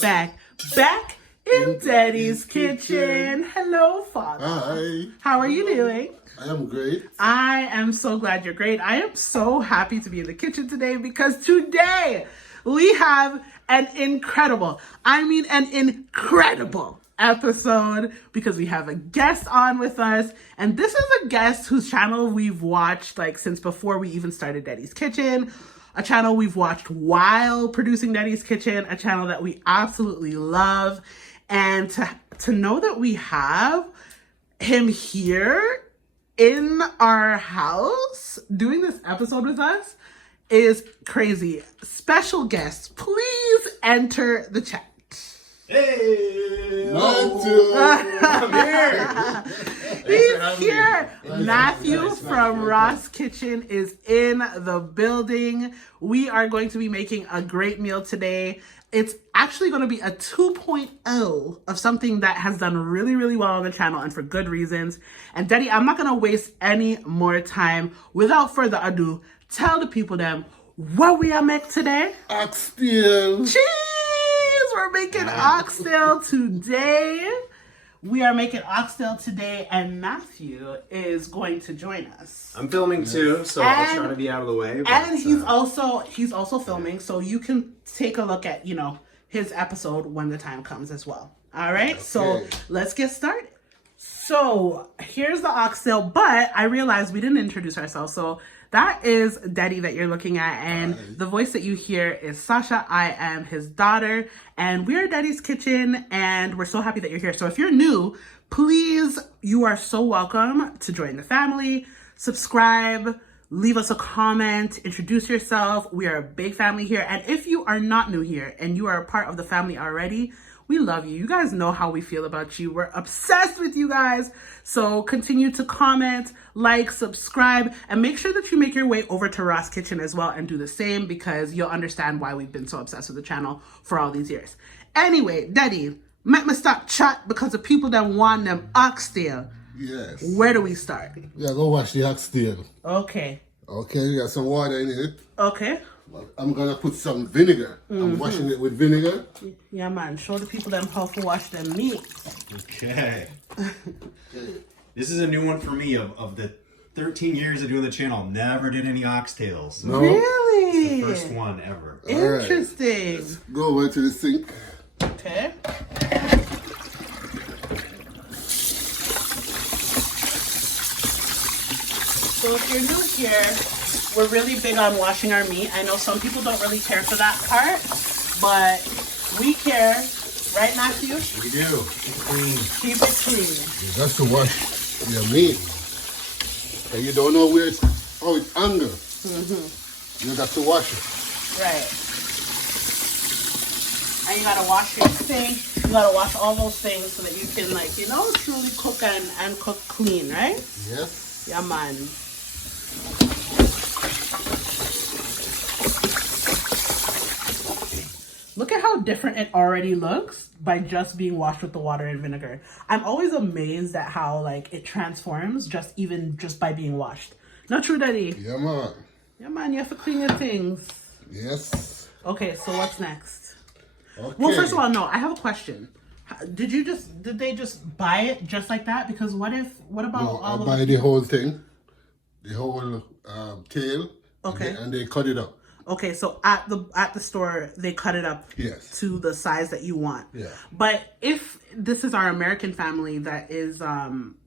back in Daddy's kitchen. Hello, Father. Hi. How are you doing? I am great. I am so glad you're great. I am so happy to be in the kitchen today because today we have an incredible episode because we have a guest on with us. And this is a guest whose channel we've watched like since before we even started Daddy's Kitchen. A channel we've watched while producing Daddy's Kitchen, a channel that we absolutely love. And to know that we have him here in our house doing this episode with us is crazy. Special guests, please enter the chat. Hey! Matthew! I'm here! He's here. Matthew from Ross Kitchen is in the building. We are going to be making a great meal today. It's actually going to be a 2.0 of something that has done really, really well on the channel and for good reasons. And Deddy, I'm not going to waste any more time. Without further ado, tell the people them what we are making today. Oxtail. Cheese! We're making oxtail today. We are making oxtail today, and Matthew is going to join us. I'm filming too, so I'll try to be out of the way. But, And he's also filming, so you can take a look at, his episode when the time comes as well. All right, Okay. So let's get started. So here's the oxtail, but I realized we didn't introduce ourselves. So that is Deddy that you're looking at, and the voice that you hear is Sasha. I am his daughter, and we're Daddy's Kitchen, and we're so happy that you're here. So if you're new, please, you are so welcome to join the family. Subscribe, leave us a comment, introduce yourself. We are a big family here, and if you are not new here and you are a part of the family already, we love you. You guys know how we feel about you. We're obsessed with you guys. So continue to comment, like, subscribe, and make sure that you make your way over to Ross Kitchen as well and do the same because you'll understand why we've been so obsessed with the channel for all these years. Anyway, Daddy, make me stop chat because the people that want them oxtail. Yes. Where do we start? Yeah, go wash the oxtail. Okay. Okay, you got some water in it. Okay. I'm gonna put some vinegar. I'm washing it with vinegar. Yeah, man. Show the people them how to wash them meat. Okay. This is a new one for me. Of the 13 years of doing the channel, never did any oxtails. So No. Really? it's the first one ever. Interesting. Go over to the sink. Okay. So if you're new here, we're really big on washing our meat. I know some people don't really care for that part, but we care. Right, Matthew? We do. Keep it clean. Keep it clean. You got to wash your meat. And you don't know how it's under. You got to wash it. Right. And you gotta wash your sink. You gotta wash all those things so that you can, truly cook and cook clean, right? Yes. Yeah, man. Look at how different it already looks by just being washed with the water and vinegar. I'm always amazed at how it transforms just by being washed. Not true, Daddy? Yeah, man. Yeah, man, you have to clean your things. Yes. Okay, so what's next? Okay. Well, first of all, no, I have a question. Did they just buy it just like that? Because what about No, all I of buy the whole thing. The whole tail. Okay. And they cut it up. Okay, so at the store they cut it up Yes. to the size that you want. Yeah. But if this is our American family that is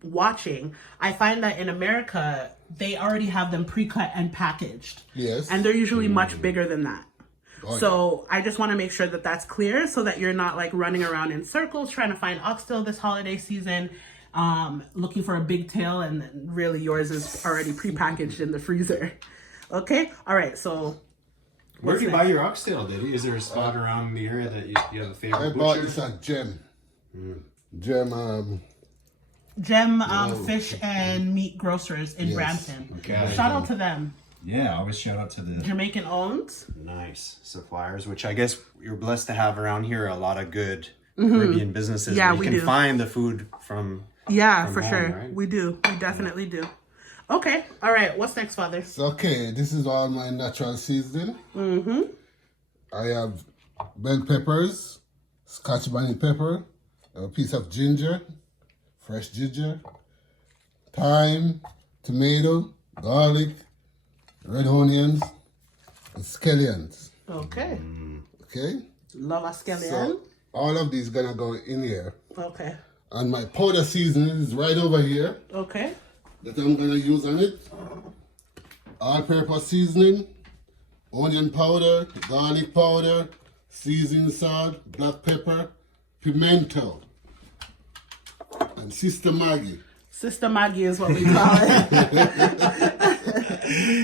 watching, I find that in America they already have them pre-cut and packaged. Yes. And they're usually much bigger than that. Oh, So I just want to make sure that that's clear so that you're not running around in circles trying to find oxtail this holiday season, looking for a big tail, and really yours is already pre-packaged in the freezer. Okay? All right, so Where do you buy your oxtail, Deddy? Is there a spot around the area that you have a favorite I bought butcher? this at Gem. Gem, Gem Fish and Meat Grocers in Yes. Brampton. Okay. Shout out to them. Yeah, always shout out to the Jamaican owned. nice suppliers, which I guess you're blessed to have around here. A lot of good Caribbean businesses Yeah, where you we can do. find the food from. Yeah, From for home, sure. right? We do. We definitely do. Okay. All right. What's next, Father? it's okay. This is all my natural seasoning. I have bell peppers, Scotch bonnet pepper, a piece of ginger, fresh ginger, thyme, tomato, garlic, red onions, and scallions. Okay. Okay? Love a scallion. So all of these gonna go in here. Okay. And my powder seasoning is right over here Okay. that I'm gonna use on it. All-purpose seasoning, onion powder, garlic powder, seasoning salt, black pepper, pimento, and Sister Maggie. Sister Maggie is what we call it.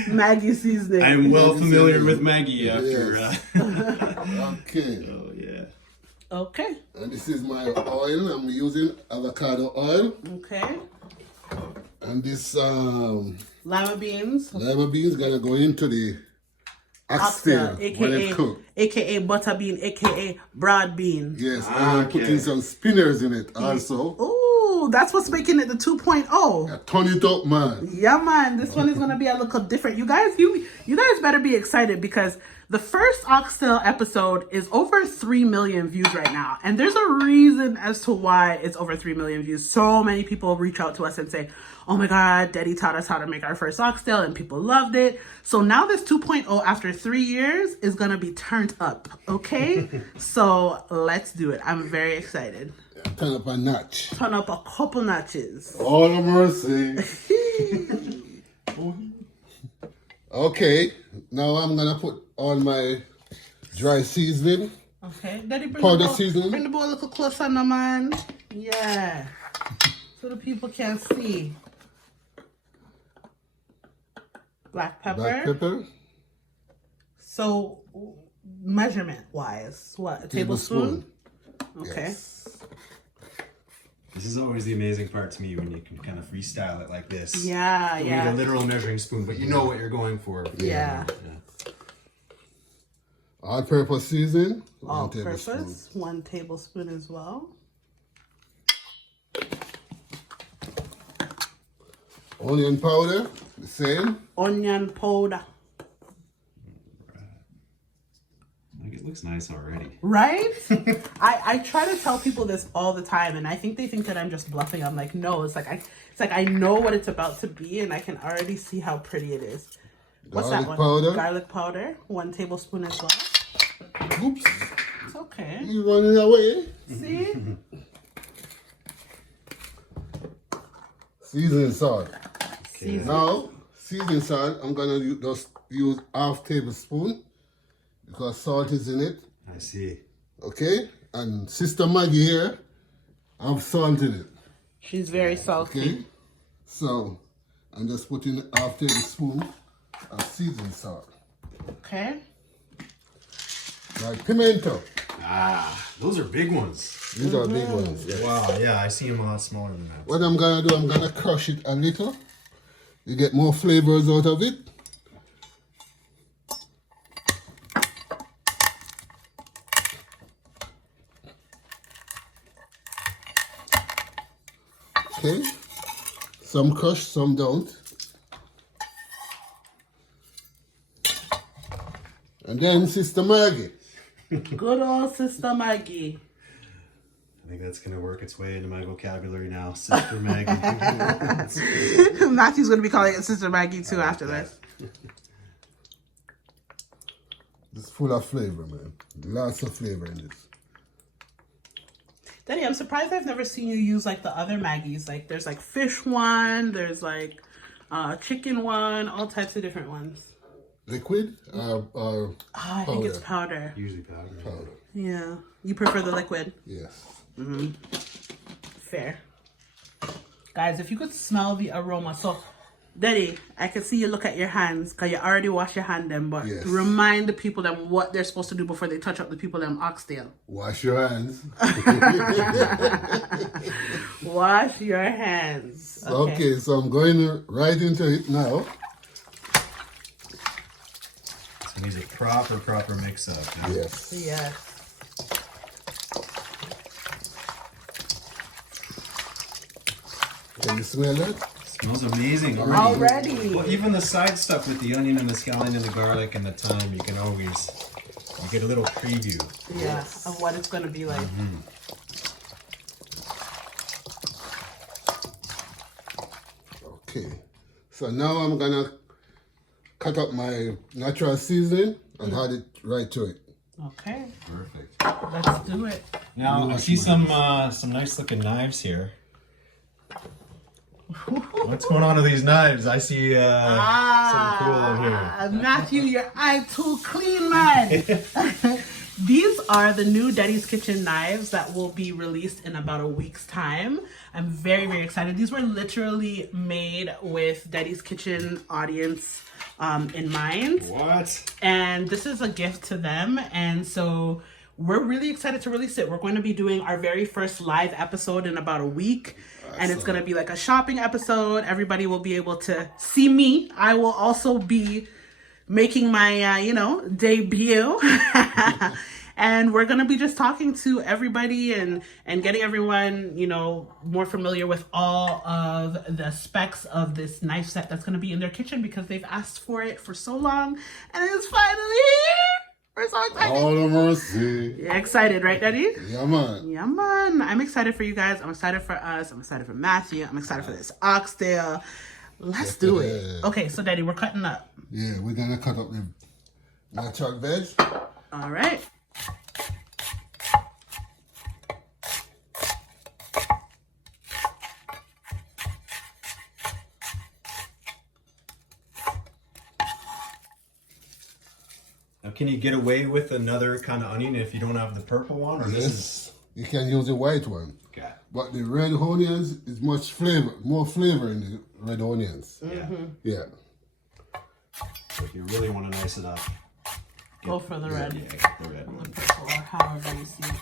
Maggie seasoning. I'm well familiar with Maggie after. Yes. Okay. Oh yeah. Okay. And this is my oil. I'm using avocado oil. Okay. And this Lima beans. lima beans gonna go into the oxtail when it's cooked. aka butter bean, aka broad bean. Yes, and I'm putting some spinners in it also. Ooh, that's what's making it the 2.0. Turn it up, man. Yeah, man. This one is gonna be a little different. You guys better be excited because the first Oxtail episode is over 3 million views right now. And there's a reason as to why it's over 3 million views. So many people reach out to us and say, oh my God, Deddy taught us how to make our first oxtail and people loved it. So now this 2.0 after 3 years is gonna be turned up, okay? So let's do it. I'm very excited. Turn up a notch. Turn up a couple notches. All of mercy. Okay, now I'm gonna put all my dry seasoning. Okay, Daddy, Powder seasoning. Bring the bowl a little closer now, man. Yeah, so the people can see. Black pepper. Black pepper. So, measurement-wise, what, a tablespoon? Okay. Yes. This is always the amazing part to me when you can kind of freestyle it like this. Yeah, You don't yeah. need a literal measuring spoon, but you know what you're going for. Yeah. All-purpose seasoning. All 1 tablespoon. purpose, 1 tablespoon as well. Onion powder, the same. Onion powder. Like it looks nice already. Right? I try to tell people this all the time, and I think they think that I'm just bluffing. I'm like, no, it's like I know what it's about to be, and I can already see how pretty it is. What's Garlic that one? powder. Garlic powder, 1 tablespoon as well. Oops. It's okay. You running away? See? Seasoning salt. Season. Now, seasoning salt, I'm gonna just use 1/2 tablespoon because salt is in it. I see. Okay? And Sister Maggie here, I've salt in it. She's very salty. Okay? So, I'm just putting 1/2 tablespoon of seasoning salt. Okay. Like pimento. Ah, those are big ones. These are big ones. Yes. Wow, yeah, I see them a lot smaller than that. What I'm gonna do, I'm gonna crush it a little. You get more flavors out of it. Okay. Some crush, some don't. And then Sister Maggie. Good old Sister Maggie. I think that's going to work its way into my vocabulary now. Sister Maggie. Matthew's gonna be calling it Sister Maggie too after this. It's full of flavor, man. Lots of flavor in this. Deddy, I'm surprised I've never seen you use like the other Maggies. Like there's like fish one, there's like chicken one, all types of different ones. Liquid or I think it's powder. Usually powder. powder? Yeah. You prefer the liquid? Yes. Fair. Guys, if you could smell the aroma. So, Deddy, I can see you look at your hands because you already washed your hand them, but Yes. remind the people them what they're supposed to do before they touch up the people them oxtail. Wash your hands. Wash your hands. Okay, so I'm going right into it now. So it needs a proper mix up. Huh? Yes. Yeah. Can you smell that? Smells amazing Already. Well, even the side stuff with the onion and the scallion and the garlic and the thyme, you can always You get a little preview. Yeah, of what it's going to be like. Okay. So now I'm gonna cut up my natural seasoning and add it right to it. Okay, Perfect. let's do it. Now I see some nice looking knives here. What's going on with these knives? I see something cool in here. Matthew, your eye too clean, man. These are the new Deddy's Kitchen knives that will be released in about a week's time. I'm very, very excited. These were literally made with Deddy's Kitchen audience in mind. What? And this is a gift to them. And so we're really excited to release it. We're going to be doing our very first live episode in about a week. And it's going to be like a shopping episode. Everybody will be able to see me. I will also be making my, debut. And we're going to be just talking to everybody and getting everyone, more familiar with all of the specs of this knife set that's going to be in their kitchen because they've asked for it for so long. And it's finally here. We're so excited. All the mercy. You're excited, right, Deddy? Yeah, man. Yeah, man. I'm excited for you guys. I'm excited for us. I'm excited for Matthew. I'm excited for this oxtail. Let's do it. Okay, so Deddy, we're cutting up. Yeah, we're gonna cut up the natural veg. All right. Now, can you get away with another kind of onion if you don't have the purple one? Or this is... You can use the white one. Okay. But the red onions is more flavor in the red onions. Yeah. So if you really want to nice it up, Go for the red. yeah, get the red The one. purple, or however you see it.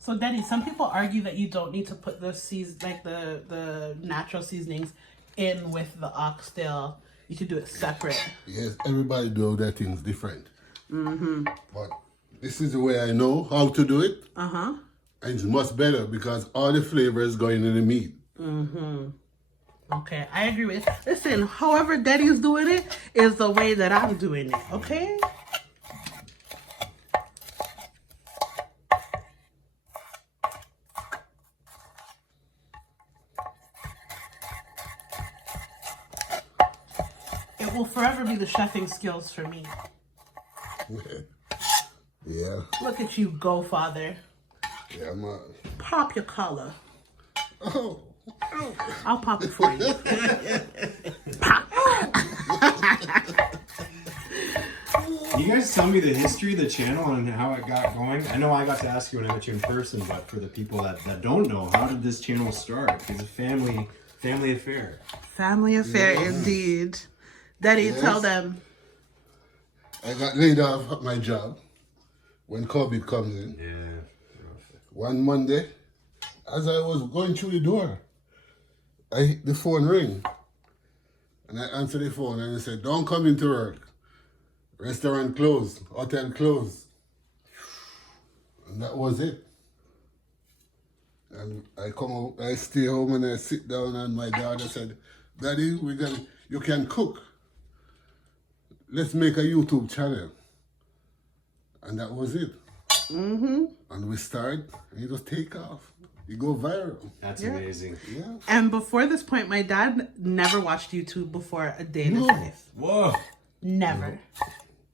So, Deddy, some people argue that you don't need to put the the natural seasonings in with the oxtail. You could do it separate. Yes, everybody do their things different. But this is the way I know how to do it. And it's much better because all the flavors going in the meat. Okay, I agree with. Listen, however Deddy's doing it is the way that I'm doing it. Okay. It will forever be the chefing skills for me. Yeah. Look at you go, father. Yeah, man. Pop your collar. Oh. I'll pop it for you. Pop. You guys tell me the history of the channel and how it got going. I know I got to ask you when I met you in person, but for the people that don't know, how did this channel start? It's a family affair. Family affair indeed. Deddy, tell them. I got laid off at my job when COVID comes in. Yeah. One Monday, as I was going through the door, the phone ring. And I answered the phone and I said, don't come into work. Restaurant closed, hotel closed. And that was it. And I stay home and I sit down and my daughter said, Daddy, you can cook. Let's make a YouTube channel. And that was it. And we start, and you just take off. You go viral. That's amazing. Yeah. And before this point, my dad never watched YouTube before a day in his life. Whoa. Never.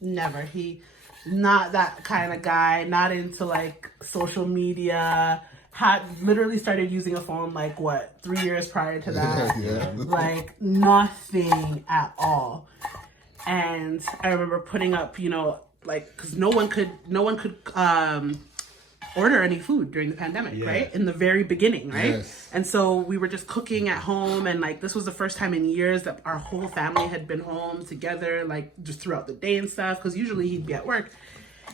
Never. He's not that kind of guy, not into like social media. Had literally started using a phone 3 years prior to that. Yeah. Like nothing at all. And I remember putting up, because no one could order any food during the pandemic, right? In the very beginning, right? Yes. And so we were just cooking at home, and this was the first time in years that our whole family had been home together, just throughout the day and stuff, because usually he'd be at work.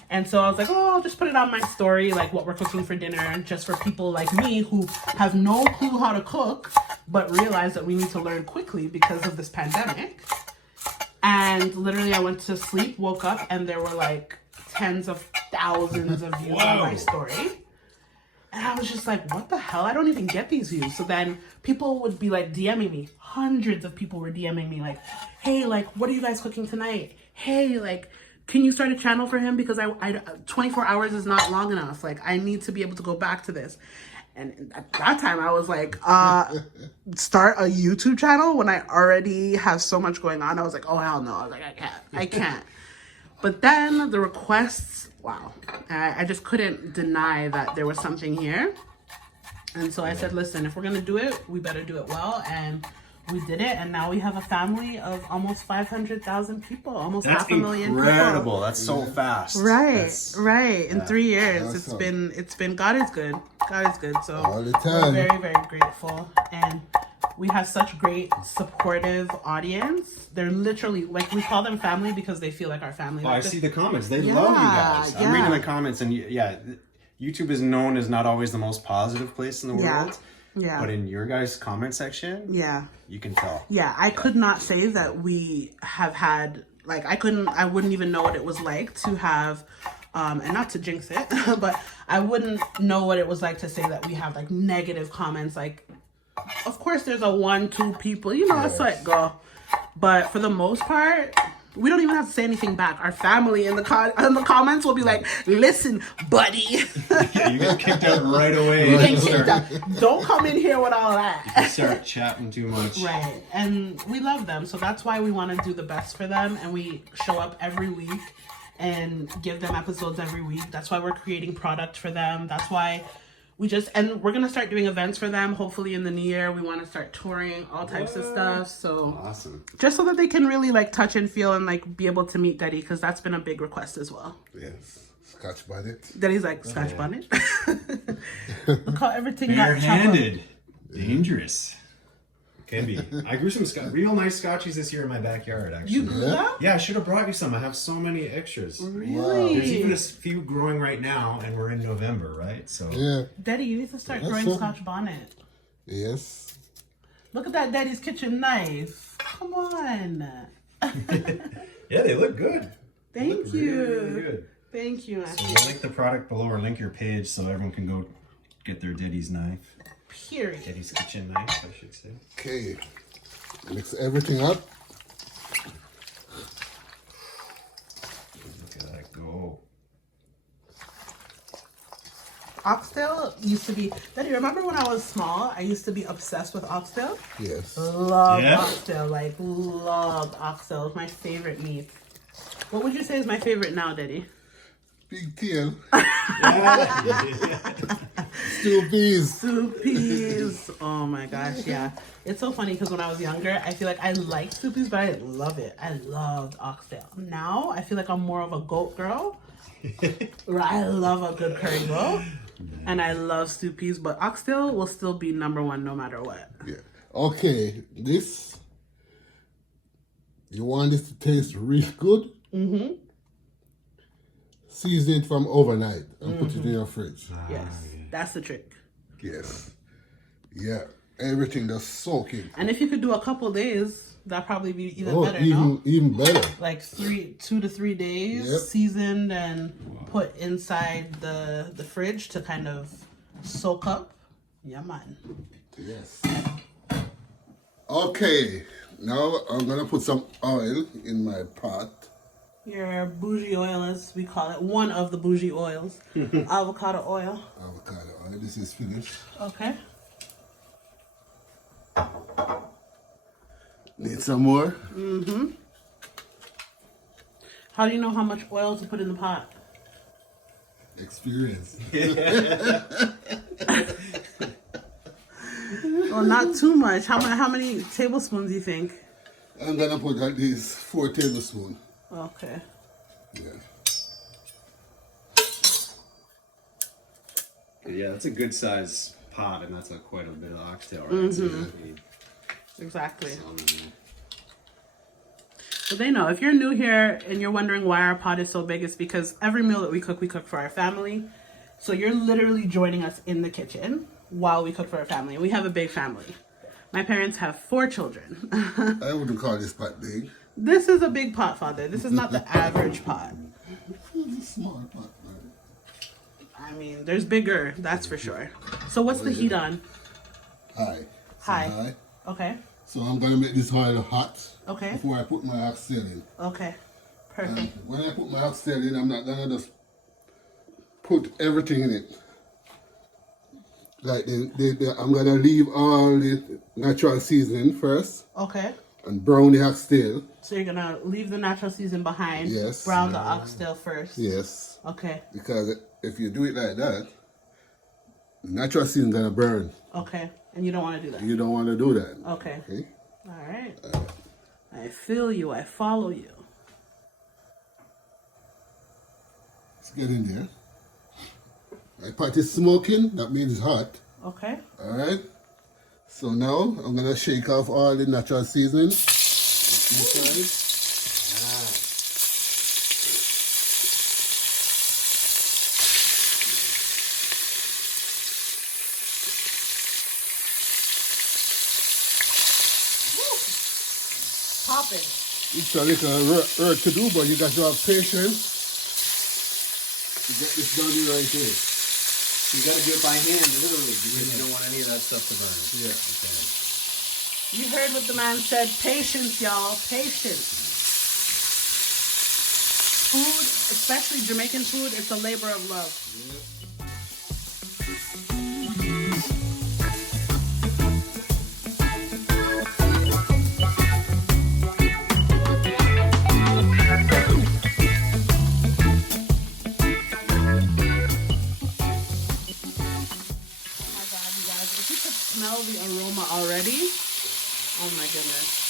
And so I was like, I'll just put it on my story, what we're cooking for dinner, just for people like me who have no clue how to cook, but realize that we need to learn quickly because of this pandemic. And literally I went to sleep, woke up, and there were tens of thousands of views on my story. And I was just like, what the hell? I don't even get these views. So then people would be like DMing me. Hundreds of people were DMing me like, hey, like, what are you guys cooking tonight? Hey, like, can you start a channel for him? Because I 24 hours is not long enough. Like, I need to be able to go back to this. And at that time, I was like, start a YouTube channel when I already have so much going on. I was like, oh, hell no. I was like, I can't. But then the requests, wow. I just couldn't deny that there was something here. And so I said, listen, if we're going to do it, we better do it well. And we did it. And now we have a family of almost 500,000 people, almost half a million people. That's incredible. That's so fast. Right. In 3 years, Awesome. it's been, God is good. God is good. So All the we're time. very, very grateful. And we have such great supportive audience. They're literally, like, we call them family because they feel like our family. Oh, Like I see the comments. They love you guys. I'm reading the comments, and yeah, YouTube is known as not always the most positive place in the world. Yeah. But in your guys' comment section, you can tell. Yeah, I could not say that we have had, like, I wouldn't even know what it was like to have, and not to jinx it, but I wouldn't know what it was like to say that we have, like, negative comments. Like, of course there's a 1-2 people, you know, that's how it go. But for the most part, we don't even have to say anything back. Our family in the comments will be like, listen, buddy. Yeah, you get kicked out right away. You get kicked out. Don't come in here with all that. You start chatting too much. Right. And we love them. So that's why we want to do the best for them. And we show up every week and give them episodes every week. That's why we're creating product for them. That's why and we're going to start doing events for them. Hopefully in the new year, we want to start touring all types of stuff. So awesome. Just so that they can really like touch and feel and like be able to meet Deddy, because that's been a big request as well. Yes. Scotch bonnet. Deddy's like, Scotch bonnet. Look how everything got Bare-handed. Dangerous. Can be. I grew some real nice scotchies this year in my backyard, actually. You grew that? Yeah, I should have brought you some. I have so many extras. Really? There's even a few growing right now, and we're in November, right? So Yeah. Deddy, you need to start growing Scotch bonnet. Yes. Look at that Daddy's kitchen knife. Come on. yeah, they look good. Thank you. Really good. Thank you. So we'll link the product below or link your page so everyone can go get their Deddy's knife. Period. Deddy's kitchen knife, I should say. Okay. Mix everything up. Look at that go. Oxtail used to be... Daddy, remember when I was small, I used to be obsessed with oxtail? Yes. Loved oxtail. Like, loved oxtail. It was my favorite meat. What would you say is my favorite now, Deddy? Big tail. Stew peas. Stew peas. Oh my gosh, yeah. It's so funny because when I was younger, I feel like I liked stew peas, but I didn't love it. I loved oxtail. Now, I feel like I'm more of a goat girl. I love a good curry goat. And I love stew peas, but oxtail will still be number one no matter what. Yeah. Okay, this, you want this to taste really good? Mm-hmm. Season it from overnight and put it in your fridge. Yes, that's the trick. Yes. Yeah. Everything just soaking. And if you could do a couple days, that'd probably be even better, even better. Like 2 to 3 days, Yep. seasoned and put inside the fridge to kind of soak up. Yeah, man. Yes. Okay. Now I'm gonna put some oil in my pot. Your bougie oil, as we call it, one of the bougie oils, avocado oil. Avocado oil. This is finished. Okay. Need some more? Mm-hmm. How do you know how much oil to put in the pot? Experience. Well, not too much. How many tablespoons do you think? I'm gonna put at least 4 tablespoons. Okay. Yeah. Yeah, that's a good size pot, and that's quite a bit of oxtail, right? So Exactly. So they know. If you're new here and you're wondering why our pot is so big, it's because every meal that we cook for our family. So you're literally joining us in the kitchen while we cook for our family. We have a big family. My parents have 4 children. I wouldn't call this pot big. This is a big pot, Father. This is not the average pot. It's a small pot, man. I mean, there's bigger, that's for sure. So what's the heat on? High. High. Okay. So I'm gonna make this oil hot. Okay. Before I put my oxtail in. Okay. Perfect. When I put my oxtail in, I'm not gonna just put everything in it. Like I'm gonna leave all the natural seasoning first Okay. and brown the oxtail. So you're gonna leave the natural season behind. Yes. Brown the oxtail first. Yes. Okay. Because if you do it like that, the natural season gonna burn. Okay. And you don't want to do that. You don't want to do that. Okay. Okay. All right. I feel you. I follow you. Let's get in there. My pot is smoking. That means it's hot. Okay. All right. So now I'm gonna shake off all the natural seasoning. Inside. Popping. It's a little work to do, but you got to have patience to get this done the right way. You got to do it by hand, literally, because you don't want any of that stuff to burn. Yeah. Okay. You heard what the man said. Patience, y'all. Patience. Food, especially Jamaican food, it's a labor of love. Smell the aroma already. Oh my goodness.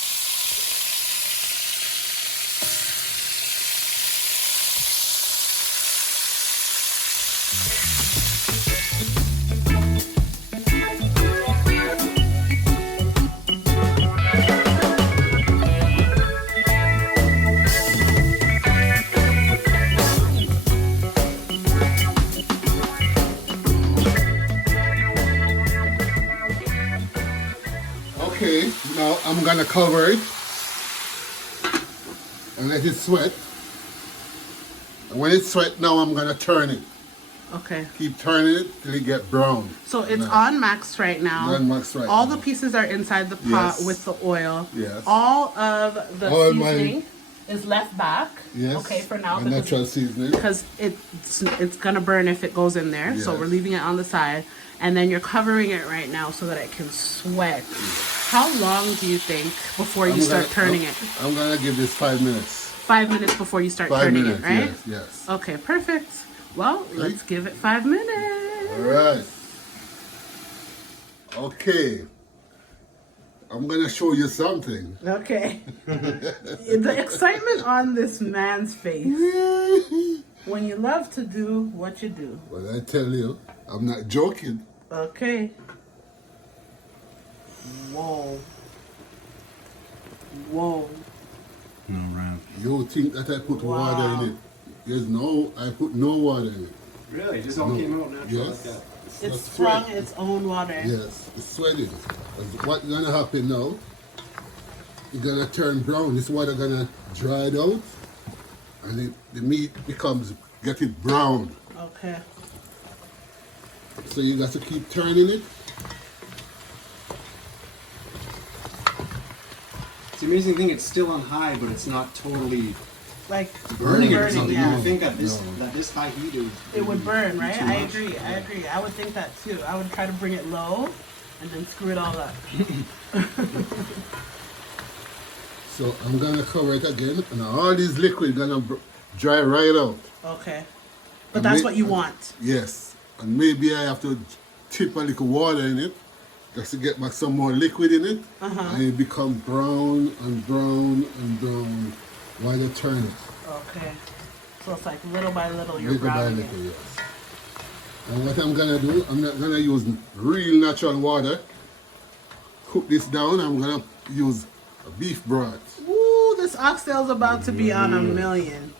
Okay, now I'm gonna cover it and let it sweat. And when it's sweat, now I'm gonna turn it. Okay. Keep turning it till it get brown. So it's on max right now. On max right All now. the pieces are inside the pot Yes. with the oil. Yes. All of the All seasoning is left back. Yes. Okay, for now. And natural seasoning. Because it's gonna burn if it goes in there. So Yes. we're leaving it on the side. And then you're covering it right now so that it can sweat. How long do you think before you start turning it? I'm gonna give this 5 minutes. 5 minutes before you start 5 turning minutes, it, right? yes, yes. Okay, perfect. Well, let's give it 5 minutes. All right. Okay. I'm gonna show you something. Okay. The excitement on this man's face when you love to do what you do. Well, I tell you, I'm not joking. Okay. Whoa. Whoa. No, right. You think that I put water Wow. in it? There's no, I put no water in it. Really? Just all came out natural Yes. like that? It's not sprung sweat. its own water. Yes, it's sweating. What's gonna happen now? It's gonna turn brown. This water gonna dry it out, and the meat get it brown. Okay. So you got to keep turning it. It's the amazing thing, it's still on high, but it's not totally Like burning it or burning, something. yeah. You would think that this high heat It would burn, right? too I much. agree. I agree. I would think that too. I would try to bring it low and then screw it all up. So I'm gonna cover it again, and all these liquid gonna dry right out. Okay. But And that's ma- what you want. Yes, and maybe I have to tip a little water in it just to get back some more liquid in it, and it become brown and brown and brown while you turn it. Okay. So it's like little by little you're Little by browning little, it. yes. And what I'm gonna do, I'm not gonna use real natural water. Cook this down. I'm gonna use a beef broth. Ooh, this oxtail's about to be on 1,000,000.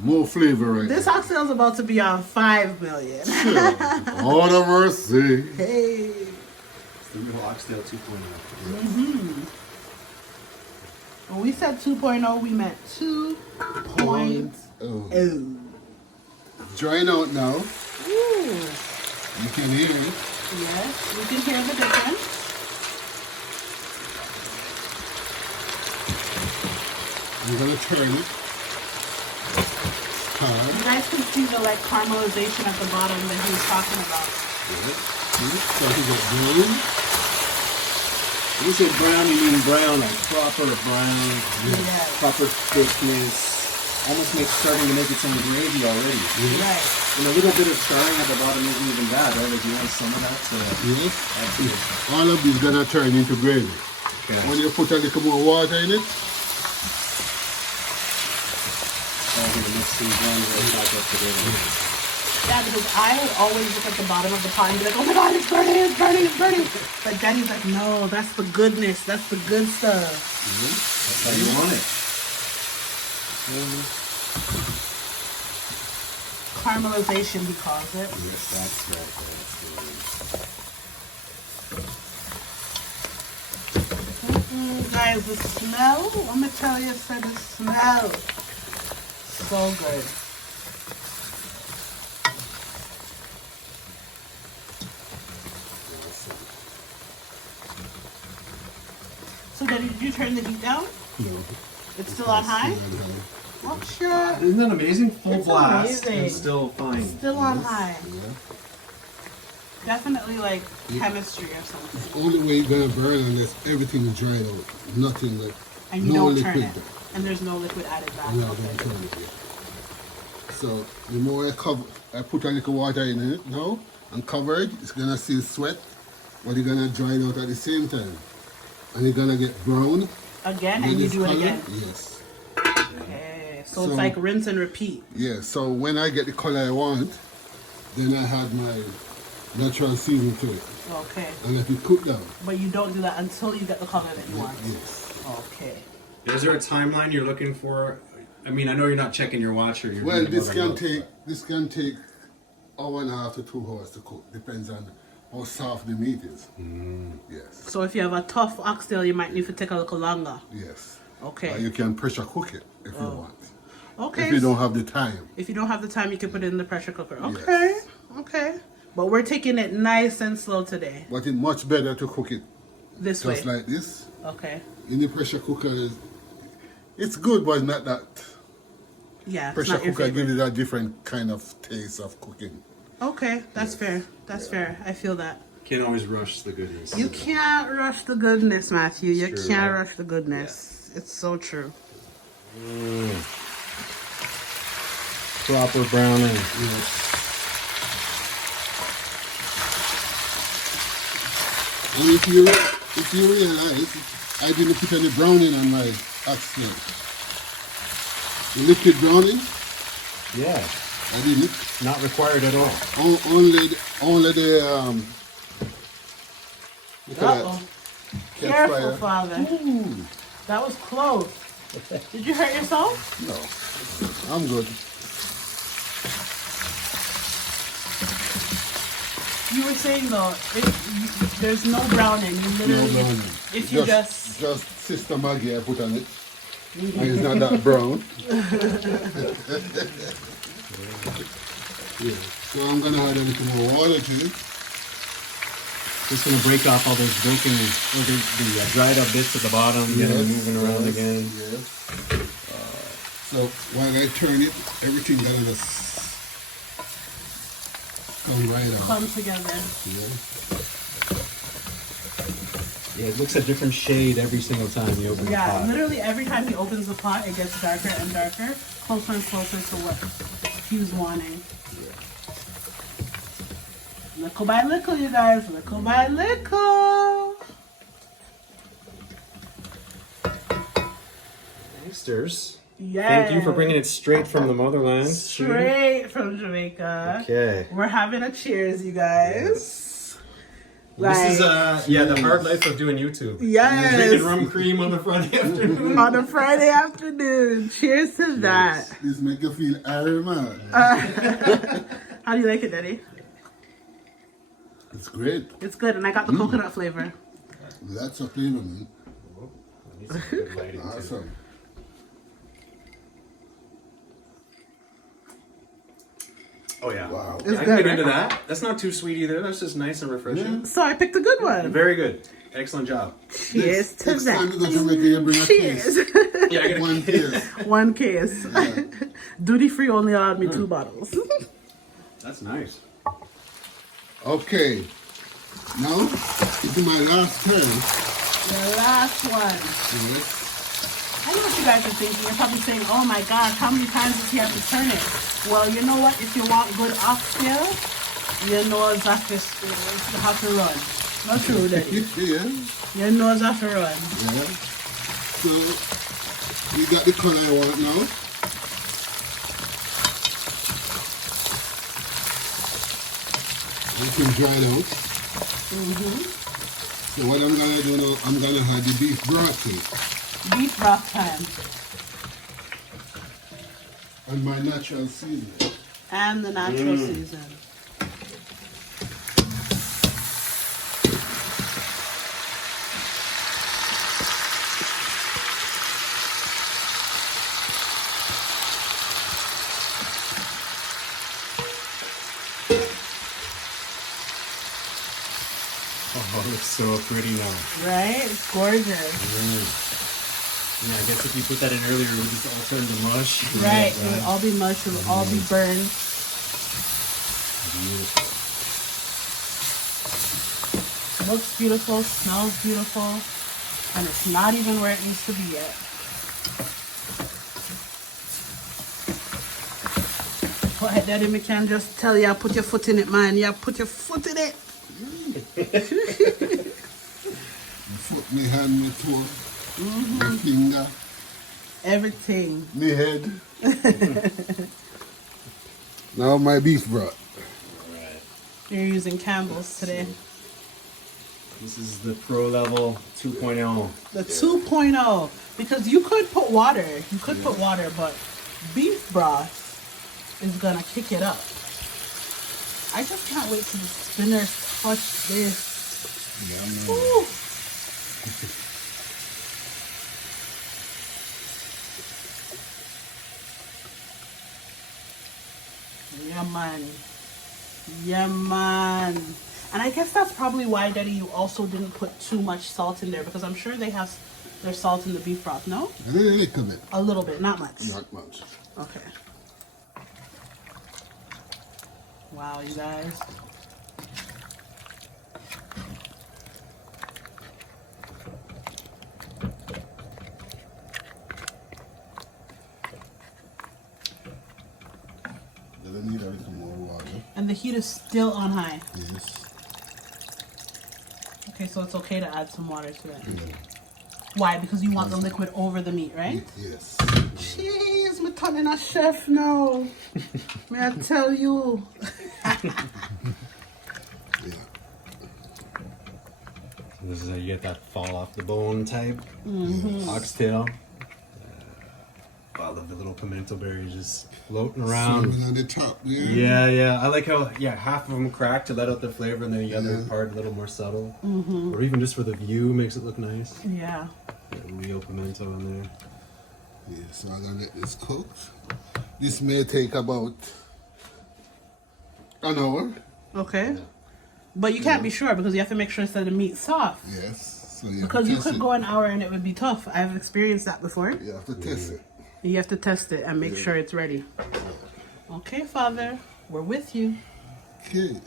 More flavor right This oxtail's about to be on 5,000,000. there. All the mercy. Hey. It's the real oxtail 2.0. When we said 2.0, we meant 2.0. Oh. drying out now. Ooh. You can hear it. Yes, we can hear the difference. I'm gonna turn it. You guys can see the like caramelization at the bottom that he was talking about. So to get brown. When you say brown, you mean brown, like proper brown, Yes. proper thickness. Almost starting to make it some gravy already. Right. And a little bit of starring at the bottom isn't even bad, right? Like you want some of that to... Yes. All of this gonna turn into gravy. Okay. When you put a little more water in it, I'm going to mix these ones right back up together. Yeah, because I would always look at the bottom of the pot and be like, oh my god, it's burning, it's burning, it's burning. But Daddy's like, no, that's the goodness, that's the good stuff. That's how you want it. Caramelization, he calls it. Yes, that's right. Guys, the smell, I'm gonna tell you, sir, the smell. So good. So Daddy, did you turn the heat down? no. It's still on high? Oh sure. Isn't that amazing? Full It's blast amazing. and still fine. Still on high. Yeah. Definitely like chemistry or something. Only way you're gonna burn unless everything is dried out. Nothing like And you no don't liquid. turn it. And there's no liquid added back. No, don't turn it yet. So the more I put a little water in it now and cover it, it's gonna see sweat, but you're gonna dry it out at the same time. And you're gonna get brown. Again, and you do it color. again. Yes. Okay. So it's like rinse and repeat. Yeah, so when I get the color I want, then I add my natural seasoning to it. Okay. And let it cook down. But you don't do that until you get the color that you want. Yes. Okay. Is there a timeline you're looking for? I mean, I know you're not checking your watch or your... Well, this can take hour and a half to 2 hours to cook. Depends on how soft the meat is. Yes. So if you have a tough oxtail, you might need to take a little longer. Yes. Okay. You can pressure cook it if you want. Okay. If you don't have the time. If you don't have the time, you can put it in the pressure cooker. Okay. Yes. Okay. But we're taking it nice and slow today. But it's much better to cook it This just way. like this. Okay. In the pressure cooker, it's good, but it's not that. Yeah. It's Pressure not your cooker favorite. gives it a different kind of taste of cooking. Okay. That's fair. That's fair. I feel that. Can't always rush the goodness. You can't rush the goodness, Matthew. You True, can't right? rush the goodness. It's so true. Proper browning. Yes. And if you realize, I didn't put any browning on my oxtail. The liquid browning, Yeah. I didn't. Not required at all. Only the look at Uh-oh. that. Careful, Campfire. Father. Ooh, That was close. Did you hurt yourself? no, I'm good. You were saying though, there's no browning. You literally, No browning. if you just Sister Maggie I put on it. And it's not that brown. Yeah. So I'm gonna add a little more water to it. Just gonna break off all those broken, or the dried up bits at the bottom, get them moving around again. Yes. So while I turn it, everything gonna just come right out. come together. Yeah. Yeah, it looks a different shade every single time you open the Yeah, pot. literally every time he opens the pot, it gets darker and darker, closer and closer to what he was wanting. Little by little, you guys, little by little. Gangsters. Yes. Thank you for bringing it straight from the motherland. Straight from Jamaica. Okay. We're having a cheers, you guys. This is Like, the hard life of doing YouTube. Yes. Drinking rum cream on the Friday afternoon. on a Friday afternoon. Cheers to that. This make you feel airy, man. How do you like it, Daddy? It's great. It's good, and I got the coconut flavor. Lots of flavor, man. Need some good lighting, too. Oh yeah. Wow. It's I can good, get right? into that. That's not too sweet either. That's just nice and refreshing. So I picked a good one. Very good. Excellent job. Cheers to Next time that. you go to Jamaica, you bring a Cheers. case. Yeah, I gotta One case. One case. Duty free only allowed me 2 bottles. That's nice. Okay. Now, it's my last turn. The last one. Yes. I know what you guys are thinking. You're probably saying, oh my gosh, how many times does he have to turn it? Well, you know what? If you want good oxtail, your nose have to run. Not true, Daddy. Yeah. Your nose have to run. Yeah. So, you got the color I want now. You can dry it out. So what I'm gonna do now, I'm gonna have the beef broth in. Beef broth time. And my natural seasoning. And the natural season. Oh, it's so pretty now. Right? It's gorgeous. Yeah, I guess if you put that in earlier, it would just all turn to mush. Right. It will all be mush. It will all be burned. Beautiful. Looks beautiful. Smells beautiful. And it's not even where it needs to be yet. Go ahead, Daddy. Me can just tell you, put your foot in it, man. Yeah, put your foot in it. My foot, my hand, my toe, my finger, Everything. my head. Now my beef broth. Alright. You're using Campbell's today. This is the pro level 2.0. The 2.0. Because you could put water. You could put water, but beef broth is going to kick it up. I just can't wait till the spinners touch this. Woo. Yeah, man. Yeah, man. And I guess that's probably why, Daddy, you also didn't put too much salt in there, because I'm sure they have their salt in the beef broth, no? A little bit. A little bit, not much. Not much. Okay. Wow, you guys. Doesn't need a little more water. And the heat is still on high. Yes. Okay, so it's okay to add some water to it. Why? Because you want the liquid over the meat, right? Yes. Jeez, me turning a chef now. May I tell you? Yeah. This is how you get that fall off the bone type oxtail. All of the little pimento berries just floating around. Cinnamon on the top there. Yeah. I like how, half of them crack to let out the flavor, and then the other part a little more subtle. Or even just for the view, makes it look nice. Yeah. Real pimento in there. Yeah, so I'm gonna let this cook. This may take about an hour. Okay. But you can't be sure, because you have to make sure that the meat's soft. Yes. So you Because have you to could test go an hour and it would be tough. I've experienced that before. it. You have to test it. You have to test it and make sure it's ready. Okay, Father, we're with you. Okay.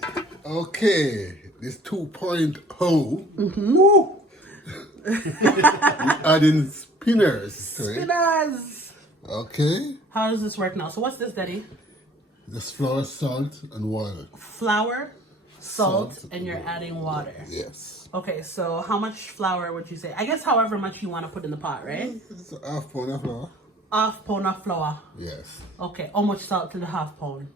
Okay. This 2.0. Woo! Adding spinners. to it. Spinners! Okay. How does this work now? So what's this, Daddy? Just flour, salt, and water. Flour, salt, Salt, and you're adding water. Yes. Okay, so how much flour would you say? I guess however much you want to put in the pot, right? It's a half pound of flour. Half pound of flour. Yes. Okay, how much salt to the half pound?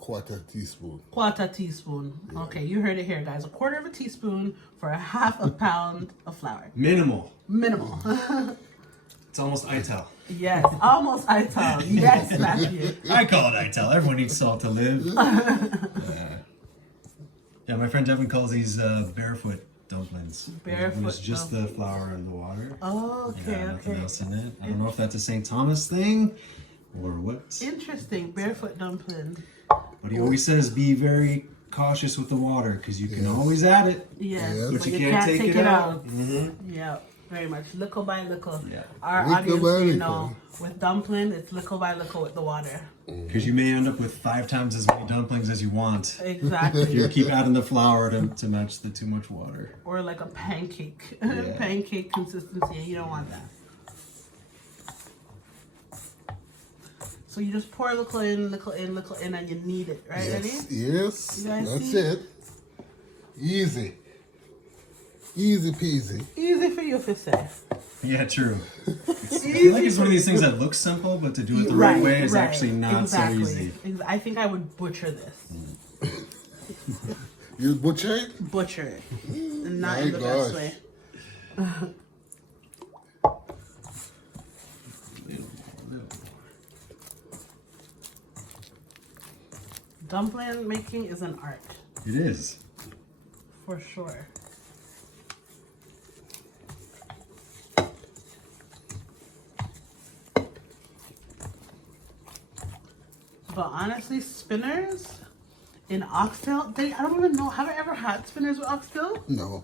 Quarter teaspoon. Quarter teaspoon. Okay, you heard it here, guys. 1/4 teaspoon for a half a pound of flour. Minimal. Minimal. It's almost ITAL. Yes, almost ital. Yes, Matthew. I call it ITAL. Everyone needs salt to live. Yeah, my friend Devin calls these barefoot dumplings. Barefoot It's just the flour and the water. Oh, okay, Nothing okay. else in it. I don't know if that's a St. Thomas thing or what. Interesting. Barefoot dumpling. But he always says be very cautious with the water because you can always add it. Yes, Yes. but you can't take it out. Mm-hmm. Yeah, very much. Little by little. Yeah. Our Little audience, by you little. know, with dumpling, it's little by little with the water. Because you may end up with 5 times as many dumplings as you want. If Exactly. you keep adding the flour to match the too much water. Or like a pancake. Yeah. Pancake consistency. You don't want that. So you just pour little in, and you knead it, right, Eddie? Yes, You guys that's see? it. Easy. Easy peasy. Easy for you to say. Yeah, true. I feel like it's one of these things that looks simple, but to do it the right way is actually not so easy. I think I would butcher this. You butcher it? Butcher it. And not My in the best gosh. way. Dumpling making is an art, It is. for sure. But honestly, spinners in oxtail, I don't even know. Have I ever had spinners with oxtail? No.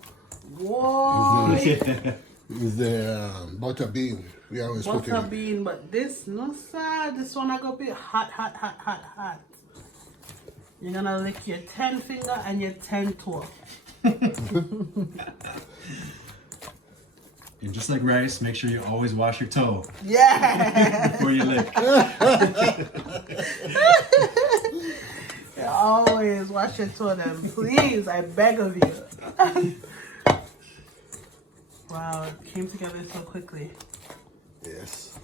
Whoa! It's the butter bean. We always put Butter it. bean, but this, no sir, this one I go be hot, hot, hot, hot, hot. You're gonna lick your 10 finger and your 10 toe. And just like rice, make sure you always wash your toe Yeah! before you lick. You always wash your toe then, please, I beg of you. Wow, it came together so quickly. Yes.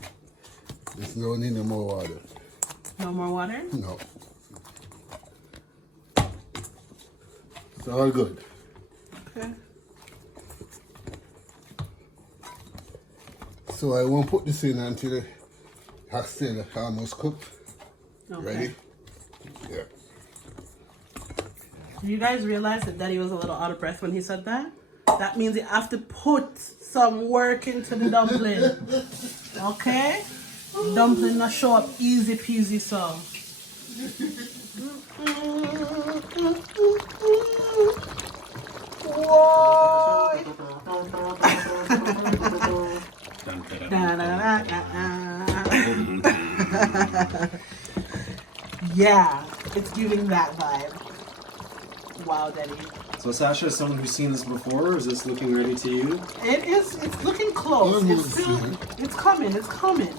There's no need no more water. No more water? No. It's all good. Okay. So I won't put this in until the oxtail is almost cooked. Okay. Ready? Yeah. Do you guys realize that Daddy was a little out of breath when he said that? That means you have to put some work into the dumpling. Okay? Dumpling not show up easy peasy so. Whoa! Yeah, it's giving that vibe. Wow, Daddy. So Sasha is someone who's seen this before, or is this looking ready to you? It's looking close. It's still, it's coming.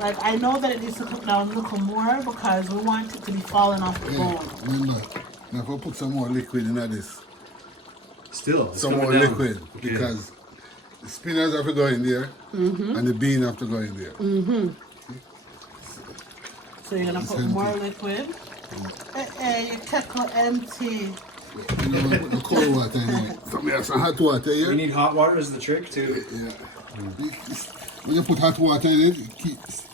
Like, I know that it needs to cook down a little more because we want it to be falling off the Yeah. bone. Remember, now if I put some more liquid in this, Still, it's some coming more down. liquid, Okay. because the spinners have to go in there and the bean have to go in there. So you're gonna put more liquid. Your kettle empty. You know, I put the cold water in it. Some have some hot water We here. need hot water is the trick too. Yeah. When you put hot water in it, it keeps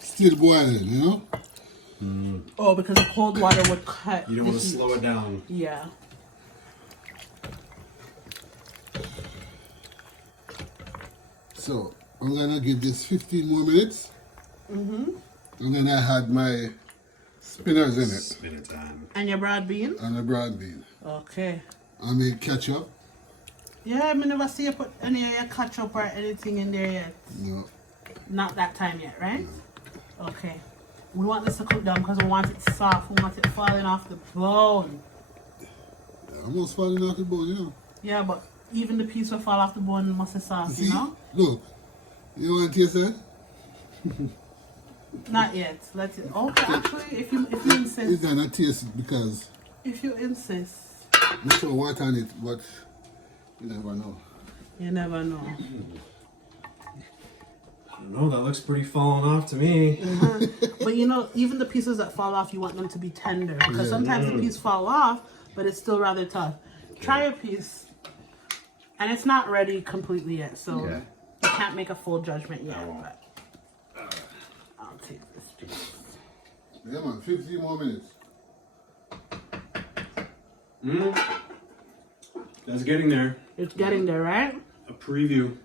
still boiling, you know? Oh, because the cold water would cut. You don't the want to heat. slow it down. Yeah. So I'm gonna give this 15 more minutes. And then I had my spinners in it Spinner time. And your broad bean? and the broad bean. Okay. I made ketchup. Yeah, I never see you put any of your ketchup or anything in there yet. No. Not that time yet, right? Okay. We want this to cook down because we want it soft. We want it falling off the bone. Almost falling off the bone, you know. Yeah, but even the piece will fall off the bone must be soft, See? you know? Look. You want to taste that? Not yet. Let's it. Okay, actually, if you It's insist. gonna taste it because If you insist. I put water on it, but you never know. You never know. I don't know, that looks pretty falling off to me. But you know, even the pieces that fall off, you want them to be tender. Because sometimes the piece fall off, but it's still rather tough. Try a piece. And it's not ready completely yet, so Yeah. you can't make a full judgment yet. But I'll take this piece. Yeah, man, 15 more minutes. That's getting there. It's getting there, right? A preview.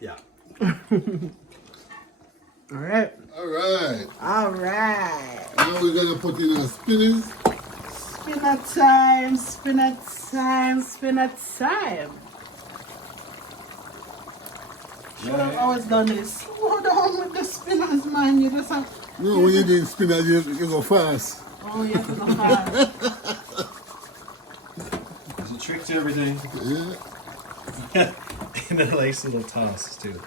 Yeah. All right. All right. All right. Now we're gonna put in our spinners. Spinner time, spinner time, spinner time. Should have always done this. Slow down with the spinners, man. You just have... No, when you're doing spinners, you go fast. Oh, you have to go fast. There's a trick to everything. Yeah. And a nice little toss, too.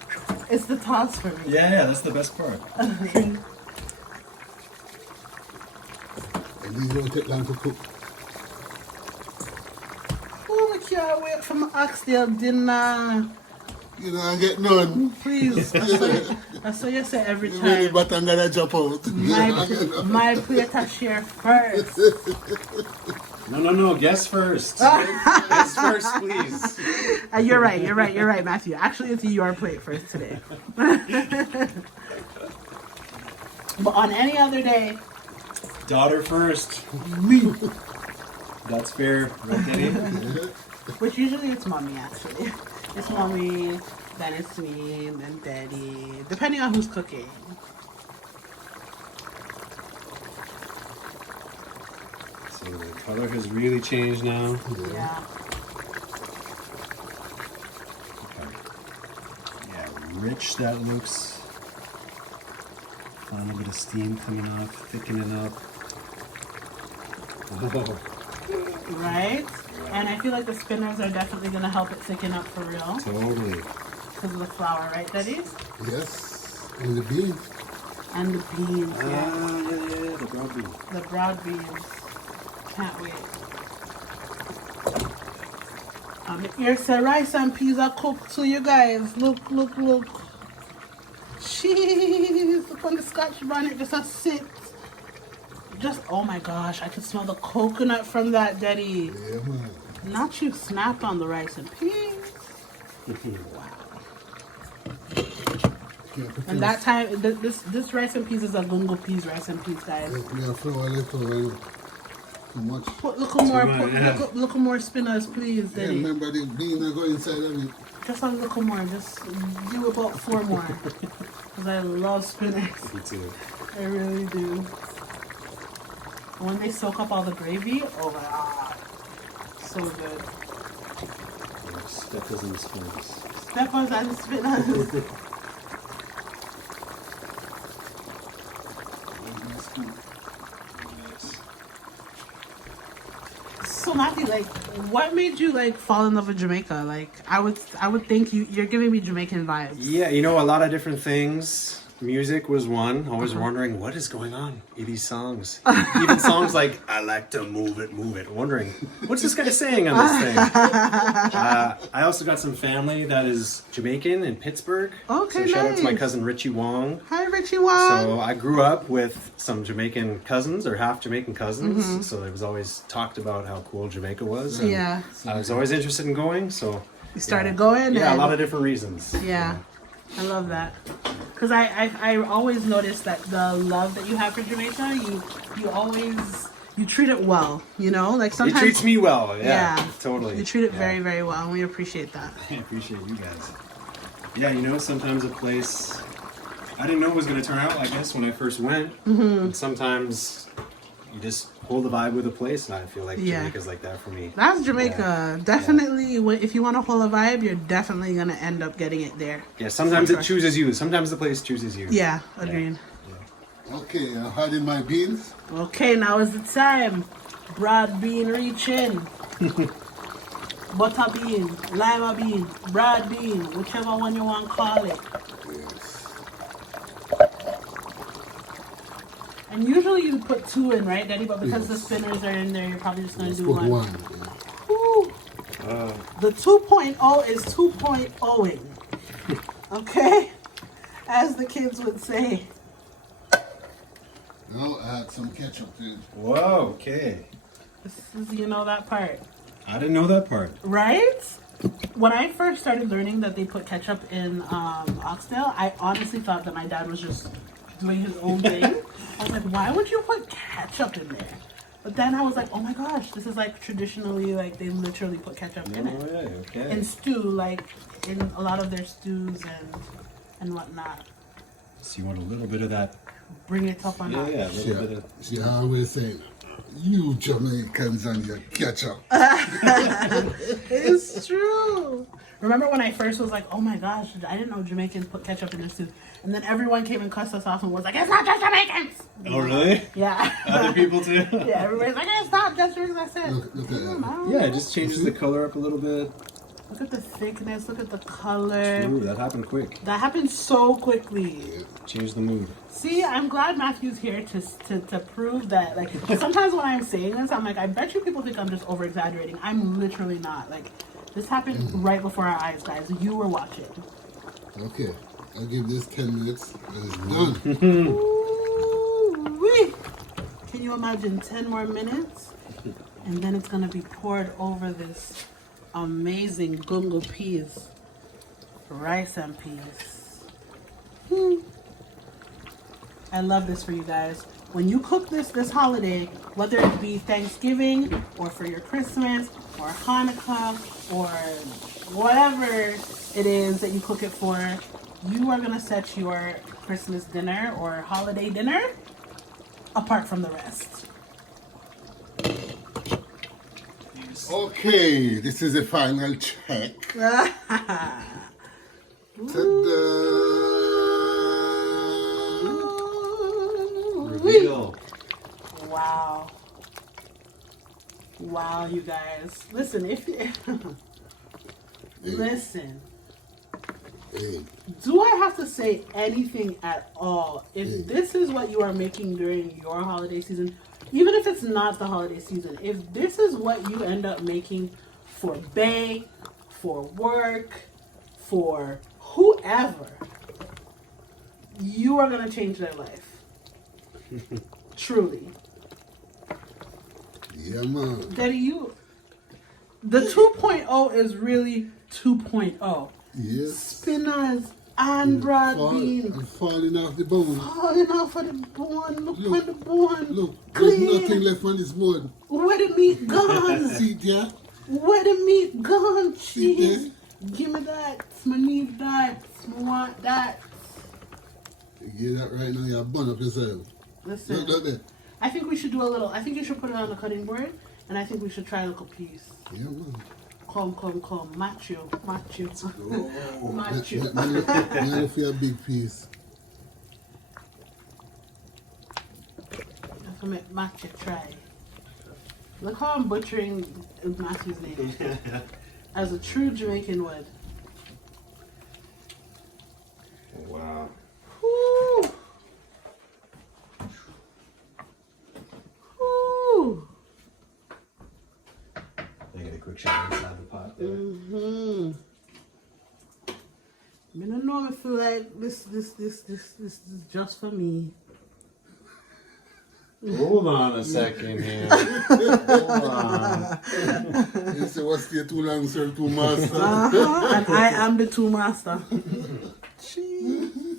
It's the toss for me. Yeah, that's the best part. And these don't take long to cook. Oh, I can't wait for my oxtail dinner. You know, I get none. Please. That's what you say every You really time. but I'm gonna drop out. My plate I share first. No. Guess first. Guess first, please. You're right, Matthew. Actually, it's your plate first today. But on any other day, Daughter first. me. That's fair, right, Deddy? Which usually it's mommy, actually. It's mommy, then it's me, and then daddy, depending on who's cooking. So the color has really changed now. Yeah. Yeah, rich that looks. Fun, a bit of steam coming off, thickening up. Oh, Right? And I feel like the spinners are definitely going to help it thicken up for real. totally. Because of the flour, right, Daddy? Yes. And the beans. And the beans, yeah. Yeah, the broad bean. The broad beans. Can't wait. Here's the rice and peas are cooked too, you guys. Look. Jeez, look on the scotch bonnet just a sit. Just, oh my gosh, I could smell the coconut from that, Deddy. Yeah, man. Not you snapped on the rice and peas. Wow. And that time, this rice and peas is a gungo peas rice and peas, guys. Yeah, flour a little too much. Put little more, much, yeah. little more spinners, please, Yeah, Deddy. remember the beans that go inside of it. Just a little more. Just do about 4 more. Because I love spinners. Me too. I really do. When they soak up all the gravy, oh my god. So good. Steppers and spoons. Peppers and spinners. So Matthew, like, what made you like fall in love with Jamaica? Like, I would think you're giving me Jamaican vibes. Yeah, you know, a lot of different things. Music was one. Always wondering what is going on in these songs. Even songs like "I like to move it," wondering what's this guy saying on this thing. I also got some family that is Jamaican in Pittsburgh. Okay, so shout out to my nice. cousin Richie Wong. Hi, Richie Wong. So I grew up with some Jamaican cousins or half Jamaican cousins. So it was always talked about how cool Jamaica was. And Yeah. I was always interested in going. So You started going. yeah, a and- lot of different reasons. Yeah, I love that. Because I always notice that the love that you have for Jamaica, you always, you treat it well, you know? Like It sometimes... treats me well. Yeah, Yeah. totally. You treat it Yeah. very, very well, and we appreciate that. I appreciate you guys. Yeah, you know, sometimes a place I didn't know it was going to turn out like this when I first went. And sometimes you just hold the vibe with a place, and I feel like Yeah. Jamaica's like that for me. That's Jamaica. Definitely, if you want to hold a vibe, you're definitely going to end up getting it there. Yeah, sometimes For it sure. chooses you. Sometimes the place chooses you. Yeah, agreed. Okay, I had in my beans. Okay, now is the time. Broad bean reaching. Butter bean, lima bean, broad bean, whichever one you want to call it. Yes. And usually you put 2 in, right, Daddy? But because the spinners are in there, you're probably just going to Let's do put one. one. Yeah. Woo. The 2.0 is 2.0ing. Okay? As the kids would say. Now add some ketchup to it. Whoa, okay. This is, you know, that part. I didn't know that part. Right? When I first started learning that they put ketchup in oxtail, I honestly thought that my dad was just doing his own thing. I was like, why would you put ketchup in there? But then I was like, oh my gosh, this is like traditionally, like they literally put ketchup in it. Oh, yeah, okay. In stew, like in a lot of their stews and whatnot. So you want a little bit of that. Bring it up on Yeah, up. yeah, a little bit of. She always saying, you Jamaicans and your ketchup. It's true. Remember when I first was like, oh my gosh, I didn't know Jamaicans put ketchup in their soup. And then everyone came and cussed us off and was like, it's not just Jamaicans. Oh, really? Yeah. Other people too? Yeah, everybody's like, it's not just Jamaicans. I said, Look at that. Yeah, it just changes the color up a little bit. look at the thickness, look at the color. Ooh, that happened quick. That happened so quickly. Change the mood. See, I'm glad Matthew's here to prove that. Like, sometimes when I'm saying this, I'm like, I bet you people think I'm just over exaggerating. I'm literally not. Like, this happened right before our eyes, guys. You were watching. Okay, I'll give this 10 minutes and it's done. Ooh-wee. Can you imagine 10 more minutes? And then it's gonna be poured over this amazing gungo peas, rice and peas. I love this for you guys. When you cook this holiday, whether it be Thanksgiving or for your Christmas or Hanukkah or whatever it is that you cook it for, you are gonna set your Christmas dinner or holiday dinner apart from the rest. Okay, this is the final check. Reveal. Wow. Wow, you guys. Listen, if you listen. Hey, Do I have to say anything at all? If this is what you are making during your holiday season, even if it's not the holiday season, if this is what you end up making for Bay, for work, for whoever, you are going to change their life. Truly. yeah, man. Deddy, the 2.0 is really 2.0. Yes. Spinners and broad beans. I'm falling off the bone. Falling off of the bone. Look at the bone. Look, Clean. there's nothing left on this board. Where the meat gone? See there? Where the meat gone? See Cheese. Give me that. I need that. I want that. You get that right now, you burn up yourself. Listen, Look there. I think we should do a little. I think you should put it on the cutting board, and I think we should try a little piece. Yeah, man. Come, match you. Match you. Oh, Match you. Man, for a big piece. That's what match it, try. Look how I'm butchering Matthew's name. As a true Jamaican would. Wow. Woo! Woo! I get a quick shot inside the pot there. I don't know. I feel like this is just for me. Hold on a second here. Hold on. You say, what's the too long, sir, too master? And I am the two master. Jeez.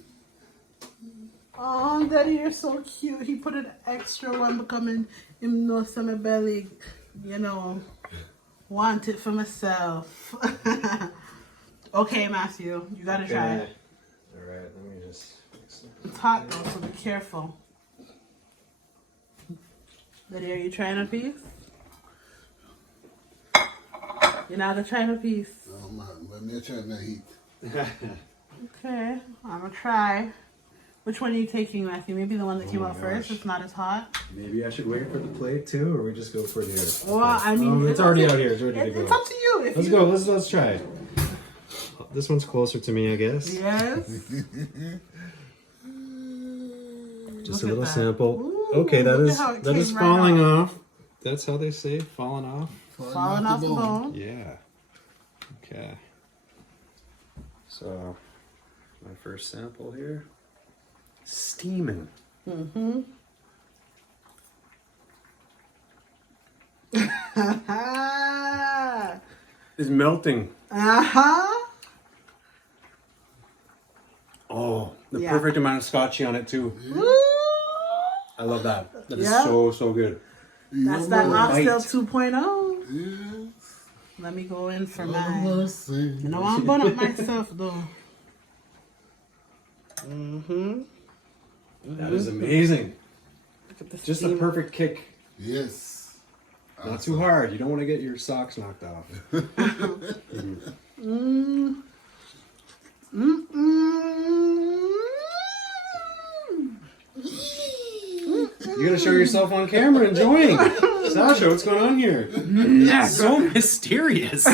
Oh, Daddy, you're so cute. He put an extra one becoming him know some belly, you know, want it for myself. Okay, Matthew, you gotta try it. Alright, let me just mix it. It's hot though, so be careful. Daddy, are you trying a piece? You're not gonna try a piece. Oh, man, let me try the heat. Okay, I'm gonna try. Which one are you taking, Matthew? Maybe the one that came my out first. gosh. It's not as hot. Maybe I should wait for the plate too, or we just go for it here? Well, I mean, it's already out here. It's ready to It's go. up to you. If Let's you... go. Let's try it. This one's closer to me, I guess. Yes. Just Look a at little that. sample. Ooh, Okay, that look is at how it that is came right falling off. off. That's how they say falling off. Falling off the bone. Yeah. Okay. So, my first sample here. Steaming. Mm-hmm. It's melting. Uh-huh. Oh, the Yeah. perfect amount of scotchy on it too. Woo! I love that. That is Yeah. so good. That's Yeah, that man. oxtail Bite. 2.0. Yes. Let me go in for Oh, mine. mercy. You know, I'm burn up myself though. Mm-hmm. That is amazing. Look at this Just the steam. perfect kick. Yes. Not too hard. You don't want to get your socks knocked off. You gotta show yourself on camera enjoying. Sasha, what's going on here? It's so mysterious.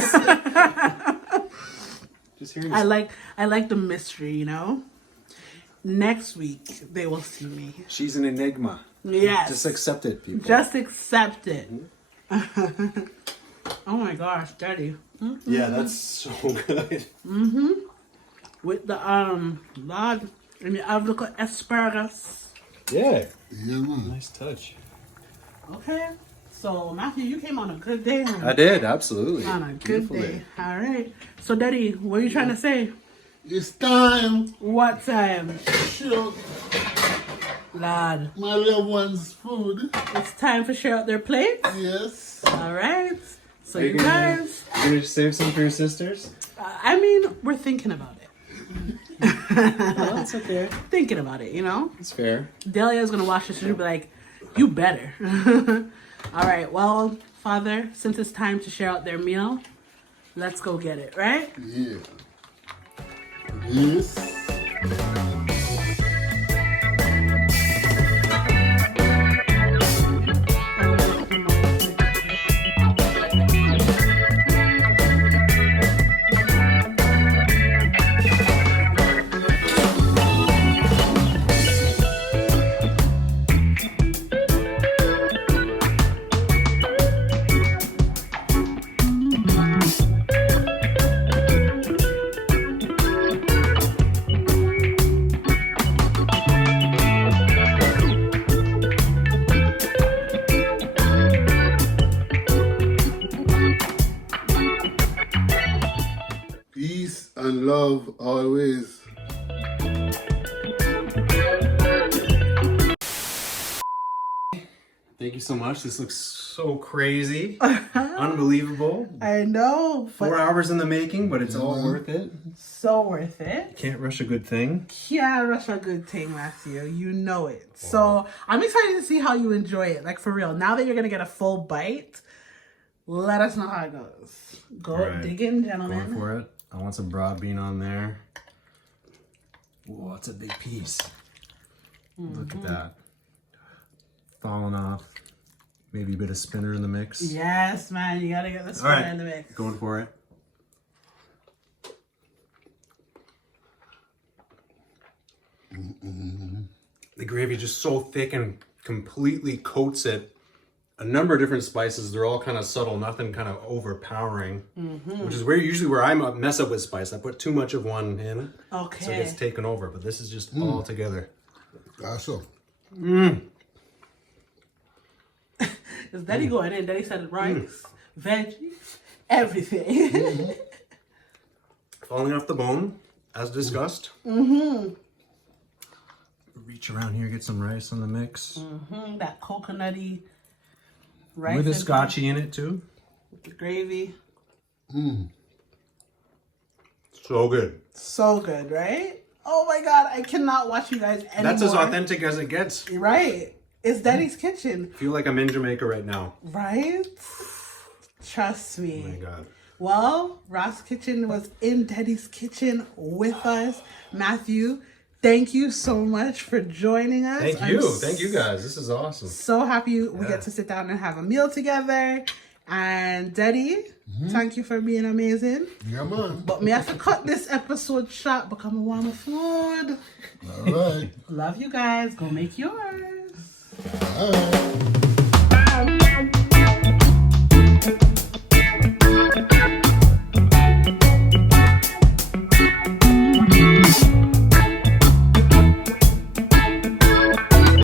Just hearing. I like the mystery, you know. Next week they will see me. She's an enigma. Yes. Just accept it, people. Just accept it. Oh my gosh, Daddy. Yeah, that's so good. With the lard and the avocado asparagus. Yeah. Yeah, man. Nice touch. Okay. So Matthew, you came on a good day. Huh? I did, absolutely. On a good day. All right. So Daddy, what are you trying to say? It's time. What time? Show Lad. my loved ones food. It's time for share out their plates. Yes. All right. So Are you you gonna- guys, You gonna save some for your sisters? I mean, we're thinking about it. Oh, that's okay. Thinking about it, you know? That's fair. Delia's gonna watch this and she'll be like, you better. All right, well, Father, since it's time to share out their meal, let's go get it, right? Yeah. Yes. Peace and love always. Thank you so much. This looks so crazy. Unbelievable. I know, 4 hours in the making, but it's all worth it. so worth it. Can't rush a good thing. Yeah, that's a good thing, Matthew. You know it. So I'm excited to see how you enjoy it. Like, for real. Now that you're going to get a full bite, let us know how it goes. Go All right. dig in, gentlemen. Going for it. I want some broad bean on there. Whoa, that's a big piece. Look at that. Falling off. Maybe a bit of spinner in the mix. Yes, man. You got to get the All spinner right. in the mix. Going for it. The gravy just so thick and completely coats it. A number of different spices. They're all kind of subtle, nothing kind of overpowering. Which is usually where I mess up with spice. I put too much of one in, Okay. so it gets taken over. But this is just all together. Awesome. Because Daddy going in, Daddy said rice, veggies, everything. Falling off the bone, as discussed. Reach around here, get some rice on the mix. That coconutty rice. With a and scotchy in it too. with the gravy. So good. So good, right? Oh my God, I cannot watch you guys anymore. That's as authentic as it gets. Right. It's Daddy's kitchen, I feel like I'm in Jamaica right now. right? Trust Oh my me. God. Well, Ross Kitchen was in Daddy's kitchen with us. Matthew, thank you so much for joining us. Thank you. Thank you guys. This is awesome. So happy we get to sit down and have a meal together. And Daddy, thank you for being amazing. Yeah, man. But me have to cut this episode short because I want my food. All right. Love you guys. Go make yours. All right.